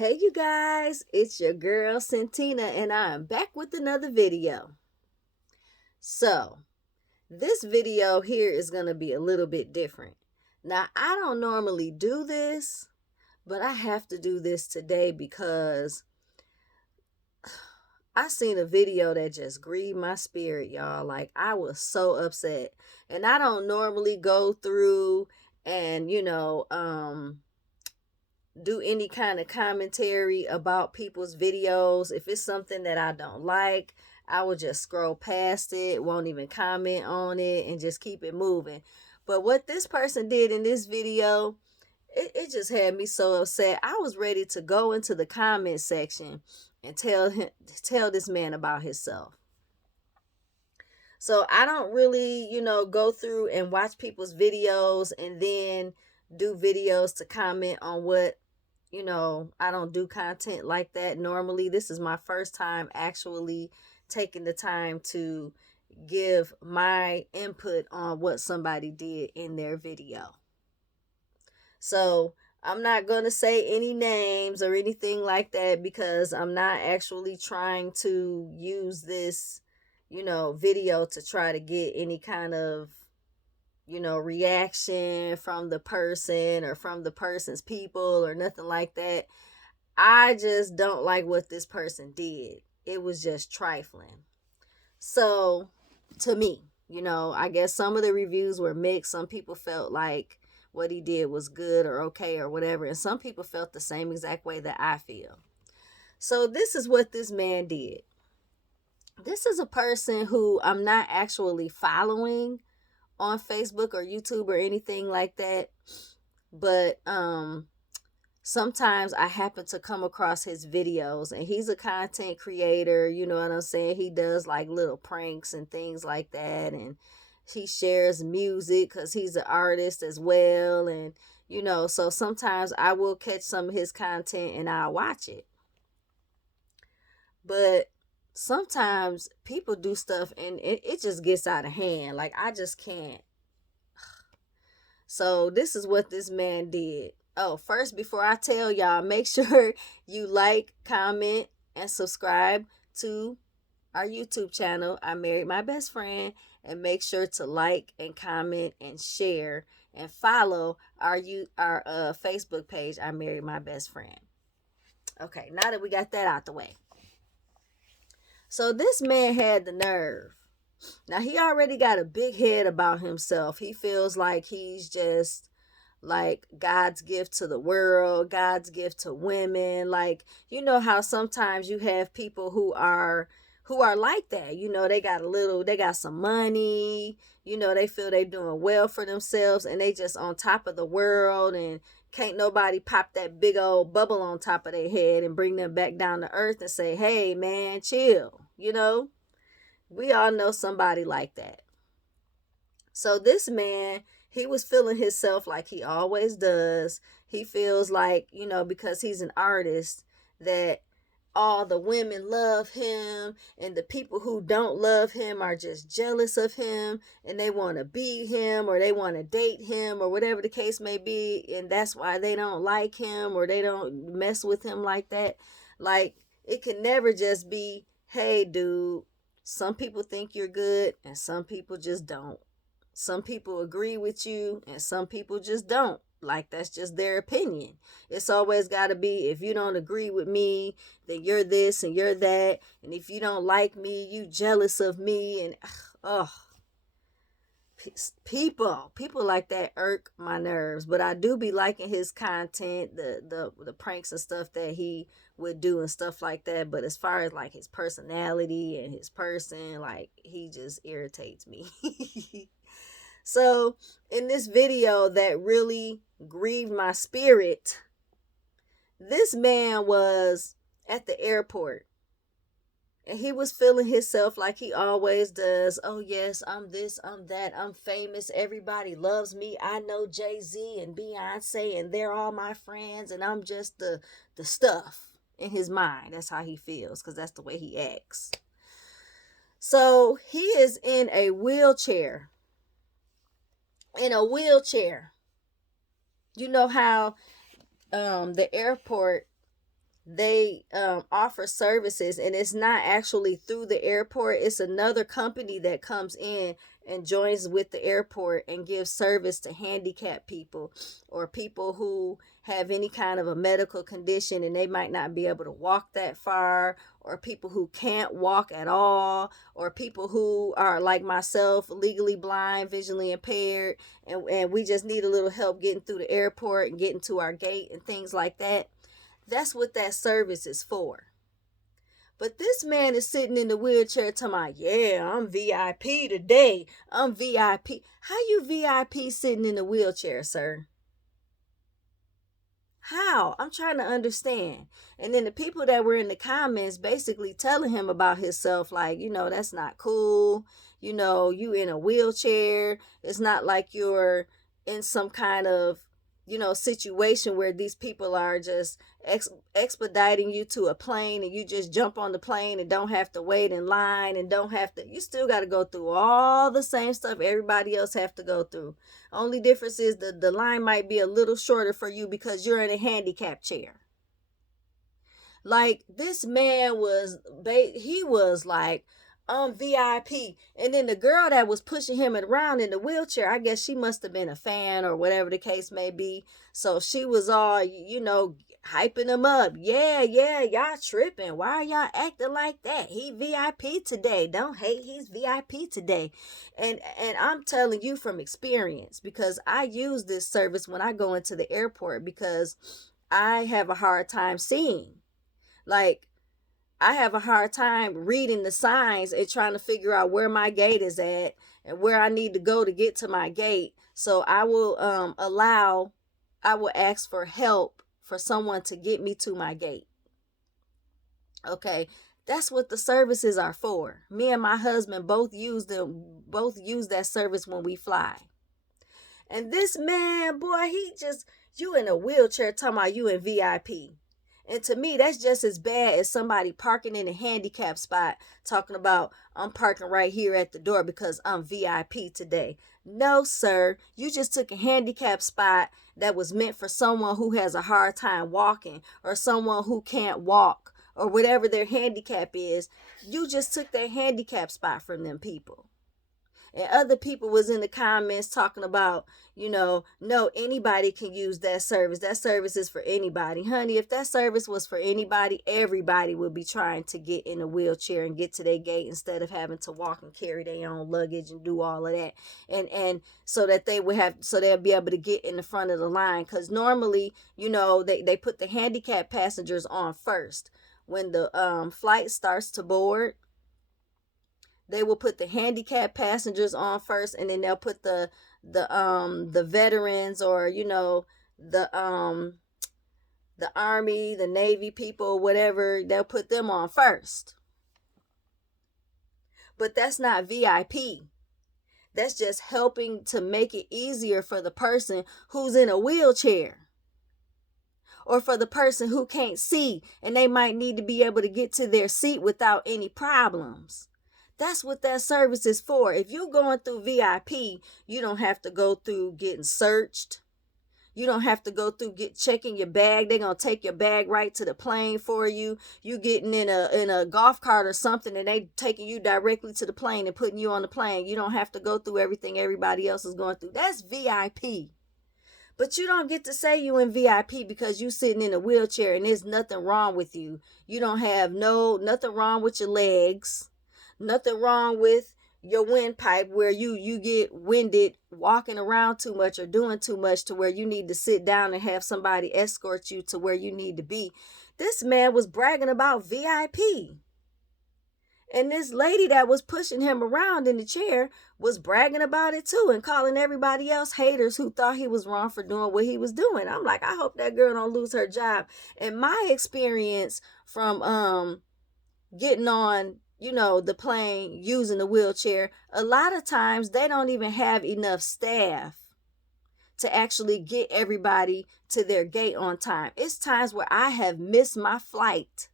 Hey you guys, it's your girl Santina and I am back with another video. So, this video here is going to be a little bit different. Now, I don't normally do this, but I have to do this today because I seen a video that just grieved my spirit, y'all. Like, I was so upset. And I don't normally go through and, do any kind of commentary about people's videos. If it's something that I don't like, I will just scroll past it, won't even comment on it, and just keep it moving. But what this person did in this video, it just had me so upset. I was ready to go into the comment section and tell this man about himself. So I don't really, go through and watch people's videos and then do videos to comment on what I don't do content like that normally. This is my first time actually taking the time to give my input on what somebody did in their video. So I'm not going to say any names or anything like that because I'm not actually trying to use this, video to try to get any kind of reaction from the person or from the person's people or nothing like that. I just don't like what this person did. It was just trifling. So, to me, I guess some of the reviews were mixed. Some people felt like what he did was good or okay or whatever, and some people felt the same exact way that I feel. So, this is what this man did. This is a person who I'm not actually following on Facebook or YouTube or anything like that. But sometimes I happen to come across his videos, and he's a content creator, you know what I'm saying? He does like little pranks and things like that, and he shares music cuz he's an artist as well, and so sometimes I will catch some of his content and I'll watch it. But sometimes people do stuff and it just gets out of hand. Like, I just can't. So this is what this man did. Oh, first, before I tell y'all, make sure you like, comment, and subscribe to our YouTube channel, I Married My Best Friend, and make sure to like and comment and share and follow our Facebook page, I Married My Best Friend. Okay, now that we got that out the way. So this man had the nerve. Now, he already got a big head about himself. He feels like he's just like God's gift to the world, God's gift to women. Like, you know how sometimes you have people who are like that. They got some money, they feel they doing well for themselves and they just on top of the world, and can't nobody pop that big old bubble on top of their head and bring them back down to earth and say, "Hey man, chill." We all know somebody like that. So this man, he was feeling himself like he always does. He feels like, because he's an artist, that all the women love him and the people who don't love him are just jealous of him and they want to be him or they want to date him or whatever the case may be, and that's why they don't like him or they don't mess with him like that. Like, it can never just be, "Hey dude, some people think you're good and some people just don't. Some people agree with you and some people just don't. Like, that's just their opinion." It's always got to be, if you don't agree with me, then you're this and you're that. And if you don't like me, you jealous of me. And, oh, people like that irk my nerves. But I do be liking his content, the pranks and stuff that he would do and stuff like that. But as far as like his personality and his person, like, he just irritates me. So in this video that really grieved my spirit, this man was at the airport and he was feeling himself like he always does. "Oh yes, I'm this, I'm that, I'm famous, everybody loves me, I know Jay-Z and Beyonce and they're all my friends and I'm just the stuff." In his mind, that's how he feels because that's the way he acts. So he is in a wheelchair. You know how the airport they offer services, and it's not actually through the airport. It's another company that comes in and joins with the airport and gives service to handicapped people, or people who have any kind of a medical condition and they might not be able to walk that far, or people who can't walk at all, or people who are like myself, legally blind, visually impaired, and we just need a little help getting through the airport and getting to our gate and things like that. That's what that service is for. But this man is sitting in the wheelchair talking about, yeah, I'm VIP today. I'm VIP. How you VIP sitting in the wheelchair, sir? How? I'm trying to understand. And then the people that were in the comments basically telling him about himself, like, that's not cool. You in a wheelchair. It's not like you're in some kind of, situation where these people are just expediting you to a plane, and you just jump on the plane and don't have to wait in line, and don't have to, you still got to go through all the same stuff everybody else have to go through. Only difference is the line might be a little shorter for you because you're in a handicap chair. Like, this man he was like, I'm VIP. And then the girl that was pushing him around in the wheelchair, I guess she must have been a fan or whatever the case may be. So she was all, hyping him up. Yeah, y'all tripping. Why are y'all acting like that? He VIP today. Don't hate, he's VIP today. And I'm telling you from experience, because I use this service when I go into the airport, because I have a hard time seeing. Like, I have a hard time reading the signs and trying to figure out where my gate is at and where I need to go to get to my gate. So I will ask for help for someone to get me to my gate. Okay, that's what the services are for. Me and my husband both use that service when we fly. And this man, boy, you in a wheelchair talking about you in VIP. And to me, that's just as bad as somebody parking in a handicap spot talking about, I'm parking right here at the door because I'm VIP today. No, sir. You just took a handicap spot that was meant for someone who has a hard time walking, or someone who can't walk, or whatever their handicap is. You just took that handicap spot from them people. And other people was in the comments talking about, no, anybody can use that service. That service is for anybody. Honey, if that service was for anybody, everybody would be trying to get in a wheelchair and get to their gate instead of having to walk and carry their own luggage and do all of that. And so that they'll be able to get in the front of the line. Because normally, they put the handicapped passengers on first. When the flight starts to board, they will put the handicapped passengers on first, and then they'll put the veterans, or the Army, the Navy people, whatever, they'll put them on first. But that's not VIP. That's just helping to make it easier for the person who's in a wheelchair, or for the person who can't see and they might need to be able to get to their seat without any problems. That's what that service is for. If you're going through VIP, you don't have to go through getting searched. You don't have to go through checking your bag. They're going to take your bag right to the plane for you. You getting in a golf cart or something, and they taking you directly to the plane and putting you on the plane. You don't have to go through everything everybody else is going through. That's VIP. But you don't get to say you in VIP because you sitting in a wheelchair and there's nothing wrong with you. You don't have nothing wrong with your legs. Nothing wrong with your windpipe where you get winded walking around too much or doing too much to where you need to sit down and have somebody escort you to where you need to be. This man was bragging about VIP. And this lady that was pushing him around in the chair was bragging about it too, and calling everybody else haters who thought he was wrong for doing what he was doing. I'm like, I hope that girl don't lose her job. And my experience from getting on the plane using the wheelchair, a lot of times they don't even have enough staff to actually get everybody to their gate on time. It's times where I have missed my flight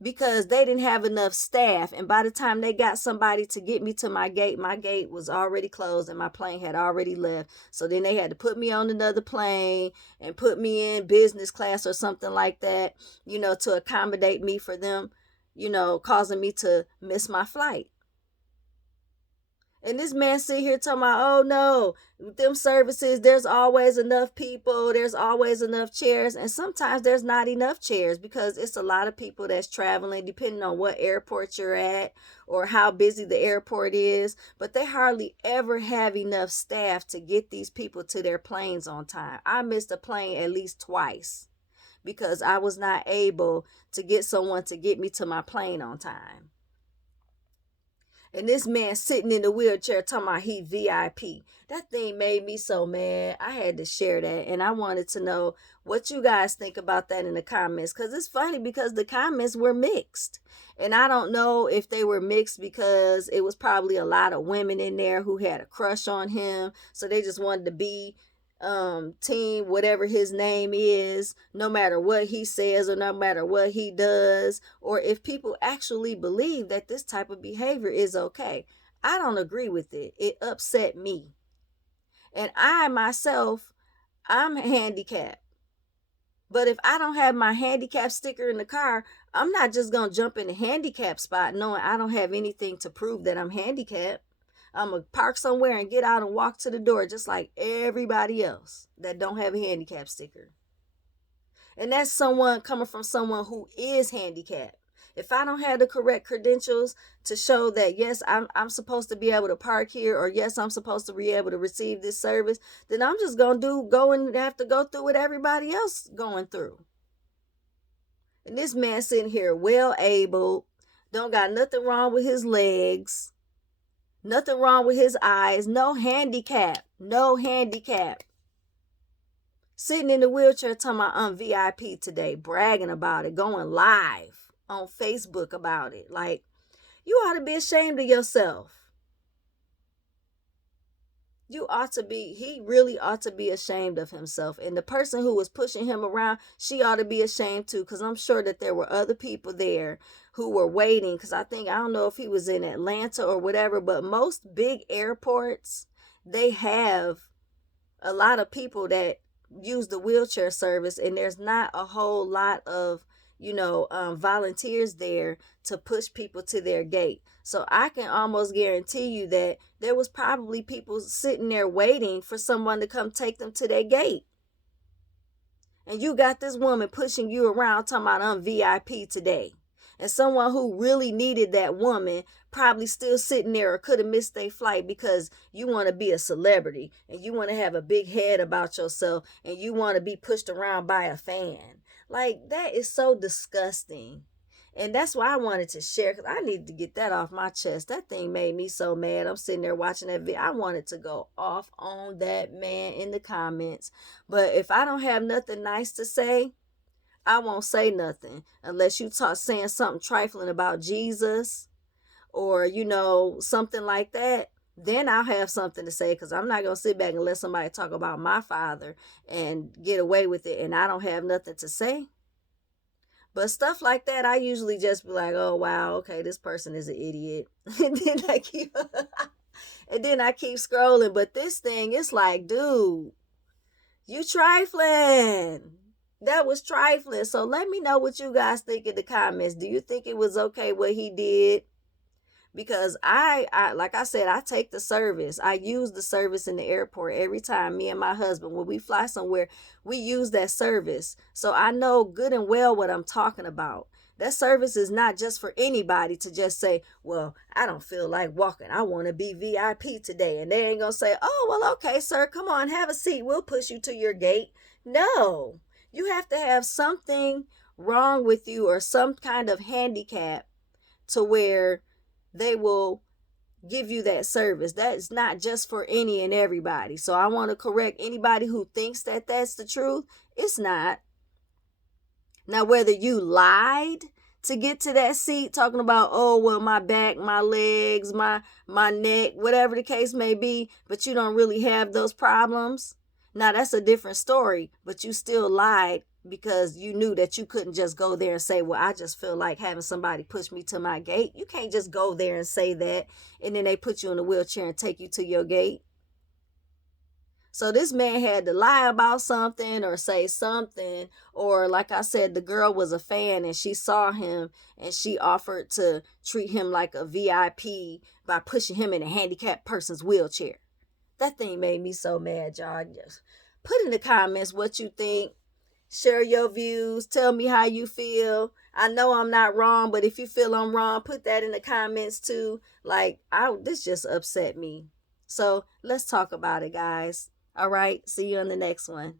because they didn't have enough staff. And by the time they got somebody to get me to my gate was already closed and my plane had already left. So then they had to put me on another plane and put me in business class or something like that, to accommodate me for them, causing me to miss my flight. And this man sit here talking about, oh no, with them services, there's always enough people, there's always enough chairs. And sometimes there's not enough chairs because it's a lot of people that's traveling, depending on what airport you're at or how busy the airport is. But they hardly ever have enough staff to get these people to their planes on time. I missed a plane at least twice because I was not able to get someone to get me to my plane on time. And this man sitting in the wheelchair talking about he VIP. That thing made me so mad. I had to share that. And I wanted to know what you guys think about that in the comments. Because it's funny because the comments were mixed. And I don't know if they were mixed because it was probably a lot of women in there who had a crush on him. So they just wanted to be team whatever his name is, no matter what he says or no matter what he does, or if people actually believe that this type of behavior is okay. I don't agree with it. It upset me. And I myself, I'm handicapped. But if I don't have my handicap sticker in the car, I'm not just going to jump in the handicap spot knowing I don't have anything to prove that I'm handicapped. I'm going to park somewhere and get out and walk to the door just like everybody else that don't have a handicap sticker. And that's someone coming from someone who is handicapped. If I don't have the correct credentials to show that, yes, I'm supposed to be able to park here, or yes, I'm supposed to be able to receive this service, then I'm just going to go and have to go through what everybody else going through. And this man sitting here well able, don't got nothing wrong with his legs. Nothing wrong with his eyes. No handicap. Sitting in the wheelchair talking about I'm VIP today. Bragging about it. Going live on Facebook about it. Like, you ought to be ashamed of yourself. He really ought to be ashamed of himself. And the person who was pushing him around, she ought to be ashamed too. Because I'm sure that there were other people there who were waiting. Because I don't know if he was in Atlanta or whatever, but most big airports, they have a lot of people that use the wheelchair service. And there's not a whole lot of, volunteers there to push people to their gate. So I can almost guarantee you that there was probably people sitting there waiting for someone to come take them to their gate. And you got this woman pushing you around talking about I'm VIP today. And someone who really needed that woman probably still sitting there or could have missed their flight because you want to be a celebrity and you want to have a big head about yourself and you want to be pushed around by a fan. Like, that is so disgusting. And that's why I wanted to share, because I needed to get that off my chest. That thing made me so mad. I'm sitting there watching that video. I wanted to go off on that man in the comments. But if I don't have nothing nice to say, I won't say nothing unless you saying something trifling about Jesus or, something like that. Then I'll have something to say, because I'm not going to sit back and let somebody talk about my father and get away with it and I don't have nothing to say. But stuff like that, I usually just be like, oh, wow, okay, this person is an idiot. and then I keep scrolling. But this thing, it's like, dude, you trifling. That was trifling. So let me know what you guys think in the comments. Do you think it was okay what he did? Because I like I said, I take the service. I use the service in the airport every time. Me and my husband, when we fly somewhere, we use that service. So I know good and well what I'm talking about. That service is not just for anybody to just say, well, I don't feel like walking. I want to be VIP today. And they ain't going to say, oh, well, okay, sir, come on, have a seat. We'll push you to your gate. No, you have to have something wrong with you or some kind of handicap to where they will give you that service. That's not just for any and everybody. So I want to correct anybody who thinks that that's the truth. It's not. Now, whether you lied to get to that seat, talking about, oh, well, my back, my legs, my neck, whatever the case may be, but you don't really have those problems. Now, that's a different story, but you still lied because you knew that you couldn't just go there and say, well, I just feel like having somebody push me to my gate. You can't just go there and say that and then they put you in a wheelchair and take you to your gate. So this man had to lie about something or say something. Or like I said, the girl was a fan and she saw him and she offered to treat him like a VIP by pushing him in a handicapped person's wheelchair. That thing made me so mad, y'all. Just put in the comments what you think. Share your views. Tell me how you feel. I know I'm not wrong, but if you feel I'm wrong, put that in the comments too. Like, this just upset me. So let's talk about it, guys. All right. See you on the next one.